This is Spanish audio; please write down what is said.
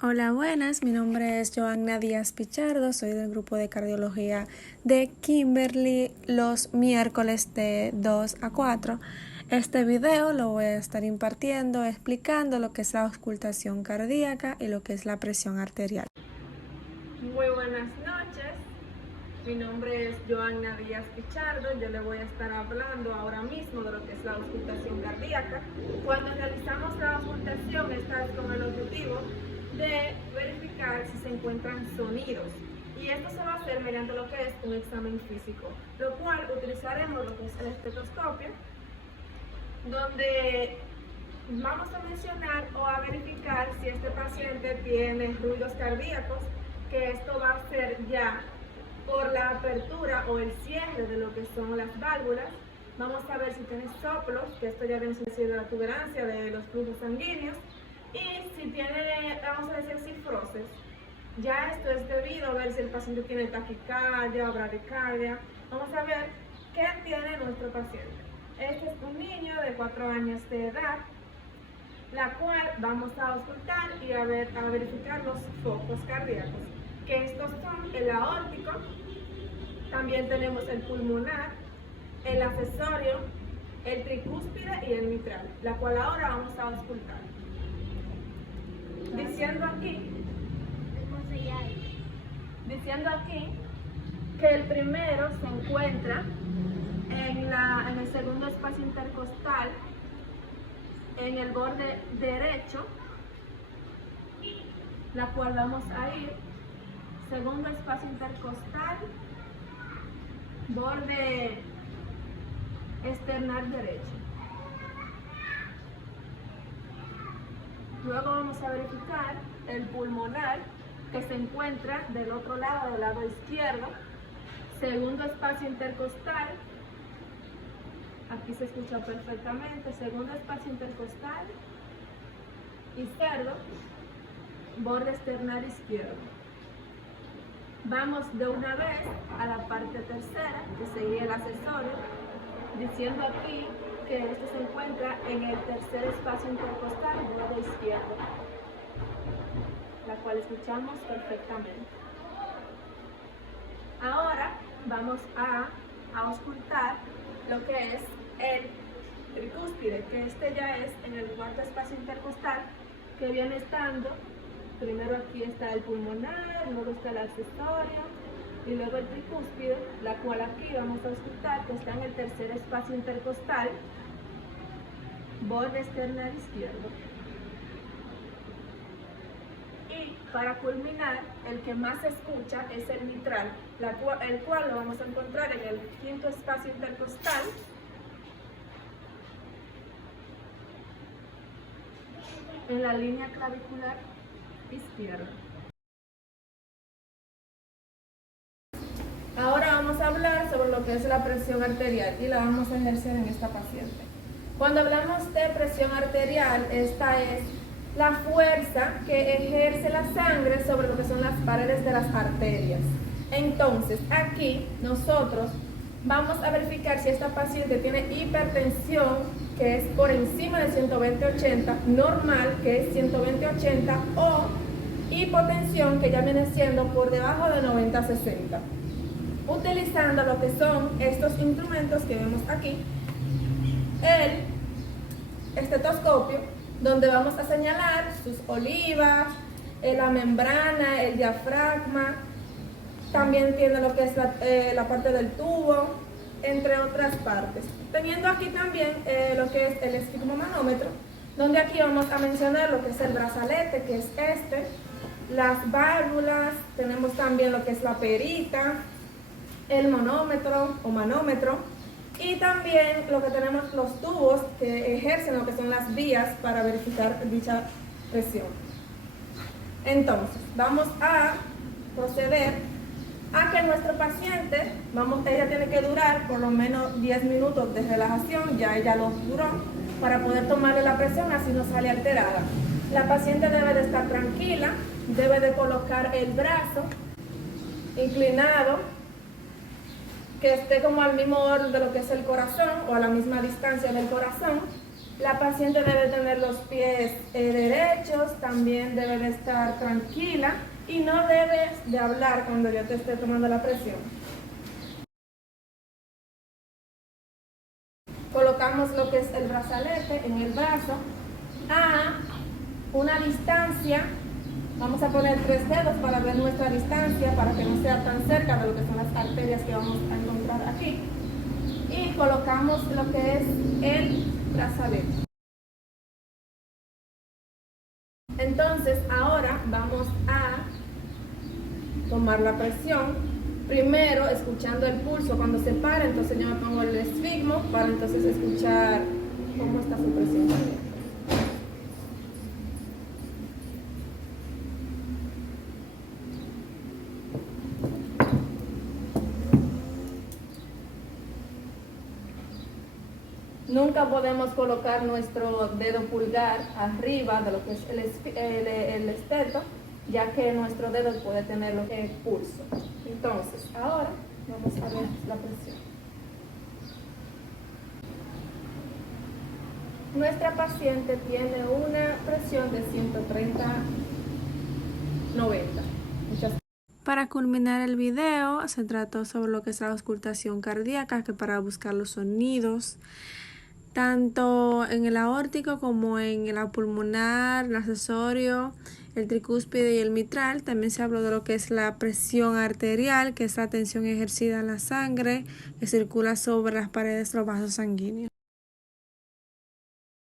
Hola, buenas. Mi nombre es Joanna Díaz Pichardo. Soy del grupo de cardiología de Kimberly los miércoles de 2 a 4. Este video lo voy a estar impartiendo, explicando lo que es la auscultación cardíaca y lo que es la presión arterial. Muy buenas noches. Mi nombre es Joanna Díaz Pichardo. Yo le voy a estar hablando ahora mismo de lo que es la auscultación cardíaca. Cuando realizamos la auscultación, esta es con el objetivo de verificar si se encuentran sonidos. Y esto se va a hacer mediante lo que es un examen físico, lo cual utilizaremos lo que es el estetoscopio, donde vamos a mencionar o a verificar si este paciente tiene ruidos cardíacos, que esto va a ser ya por la apertura o el cierre de lo que son las válvulas. Vamos a ver si tiene soplos, que esto ya viene siendo la tuberancia de los flujos sanguíneos, y si tiene, vamos a decir, cifrosis. Ya esto es debido a ver si el paciente tiene taquicardia o bradicardia. Vamos a ver qué tiene nuestro paciente. Este es un niño de 4 años de edad, la cual vamos a auscultar y a verificar los focos cardíacos, que estos son el aórtico, también tenemos el pulmonar, el accesorio, el tricúspide y el mitral, la cual ahora vamos a auscultar. Diciendo aquí que el primero se encuentra en el segundo espacio intercostal, en el borde derecho, la cual vamos a ir, segundo espacio intercostal, borde externar derecho. Luego vamos a verificar el pulmonar, que se encuentra del otro lado, del lado izquierdo, segundo espacio intercostal, aquí se escucha perfectamente, segundo espacio intercostal izquierdo, borde externar izquierdo. Vamos de una vez a la parte tercera, que sería el accesorio, diciendo aquí que este se encuentra en el tercer espacio intercostal, borde izquierdo, la cual escuchamos perfectamente. Ahora vamos a auscultar lo que es el tricúspide, que este ya es en el cuarto espacio intercostal, que viene estando, primero aquí está el pulmonar, luego está el accesorio y luego el tricúspide, la cual aquí vamos a auscultar, que está en el tercer espacio intercostal, borde externar izquierdo. Y para culminar, el que más se escucha es el mitral, el cual lo vamos a encontrar en el quinto espacio intercostal, en la línea clavicular izquierda. Ahora vamos a hablar sobre lo que es la presión arterial y la vamos a ejercer en esta paciente. Cuando hablamos de presión arterial, esta es la fuerza que ejerce la sangre sobre lo que son las paredes de las arterias. Entonces, aquí nosotros vamos a verificar si esta paciente tiene hipertensión, que es por encima de 120/80, normal, que es 120/80, o hipotensión, que ya viene siendo por debajo de 90/60. Utilizando lo que son estos instrumentos que vemos aquí, el estetoscopio, donde vamos a señalar sus olivas, la membrana, el diafragma, también tiene lo que es la parte del tubo, entre otras partes. Teniendo aquí también lo que es el esfigmomanómetro, donde aquí vamos a mencionar lo que es el brazalete, que es este, las válvulas, tenemos también lo que es la perita, el monómetro o manómetro, y también lo que tenemos los tubos que ejercen lo que son las vías para verificar dicha presión. Entonces, vamos a proceder a que nuestro paciente, ella tiene que durar por lo menos 10 minutos de relajación, ya ella lo duró, para poder tomarle la presión, así no sale alterada. La paciente debe de estar tranquila, debe de colocar el brazo inclinado, que esté como al mismo orden de lo que es el corazón o a la misma distancia del corazón, La paciente debe tener los pies derechos, también debe de estar tranquila y no debes de hablar cuando yo te esté tomando la presión. Colocamos lo que es el brazalete en el brazo a una distancia. Vamos a poner 3 dedos para ver nuestra distancia, para que no sea tan cerca de lo que son las arterias que vamos a encontrar aquí. Y colocamos lo que es el brazalete. Entonces, ahora vamos a tomar la presión. Primero, escuchando el pulso cuando se para, entonces yo me pongo el esfigmo para entonces escuchar cómo está su presión también. Nunca podemos colocar nuestro dedo pulgar arriba de lo que es el esteto, ya que nuestro dedo puede tener lo que es pulso. Entonces, ahora vamos a ver la presión. Nuestra paciente tiene una presión de 130/90. Para culminar el video, se trató sobre lo que es la auscultación cardíaca, que para buscar los sonidos, tanto en el aórtico como en la pulmonar, el accesorio, el tricúspide y el mitral. También se habló de lo que es la presión arterial, que es la tensión ejercida en la sangre que circula sobre las paredes de los vasos sanguíneos.